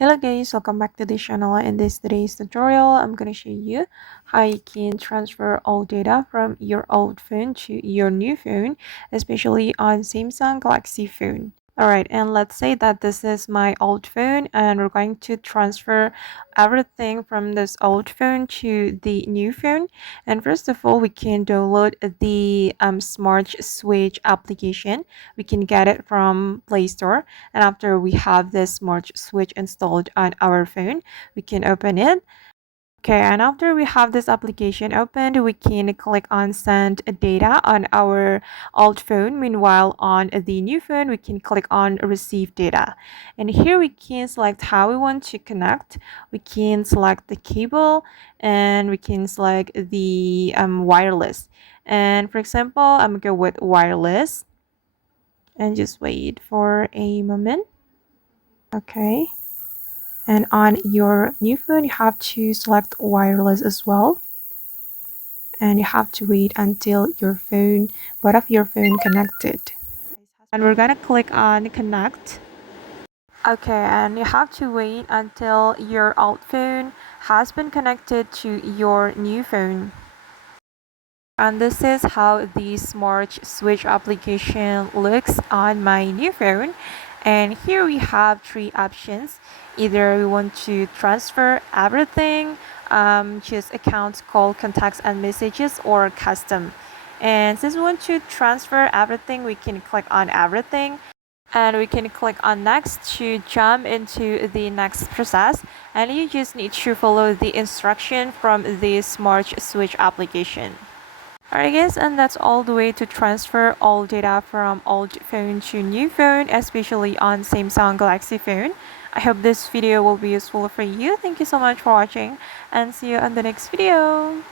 Hello guys, welcome back to the channel. In this today's tutorial, I'm gonna show you how you can transfer all data from your old phone to your new phone, especially on Samsung Galaxy phone. Alright, and let's say that this is my old phone and we're going to transfer everything from this old phone to the new phone. And first of all, we can download the Smart Switch application. We can get it from Play Store, and after we have this Smart Switch installed on our phone, we can open it. Okay, and after we have this application opened, we can click on send data on our old phone. Meanwhile, on the new phone, we can click on receive data. And here we can select how we want to connect. We can select the cable and we can select the wireless. And for example, I'm gonna go with wireless and just wait for a moment. Okay. And on your new phone, you have to select wireless as well. And you have to wait until your phone, both of your phone connected. And we're gonna click on connect. Okay, and you have to wait until your old phone has been connected to your new phone. And this is how the Smart Switch application looks on my new phone. And here we have three options. Either we want to transfer everything, just accounts, call, contacts, and messages, or custom. And since we want to transfer everything, we can click on everything. And we can click on next to jump into the next process. And you just need to follow the instruction from the Smart Switch application. Alright guys, and that's all the way to transfer all data from old phone to new phone, especially on Samsung Galaxy phone. I hope this video will be useful for you. Thank you so much for watching and see you on the next video.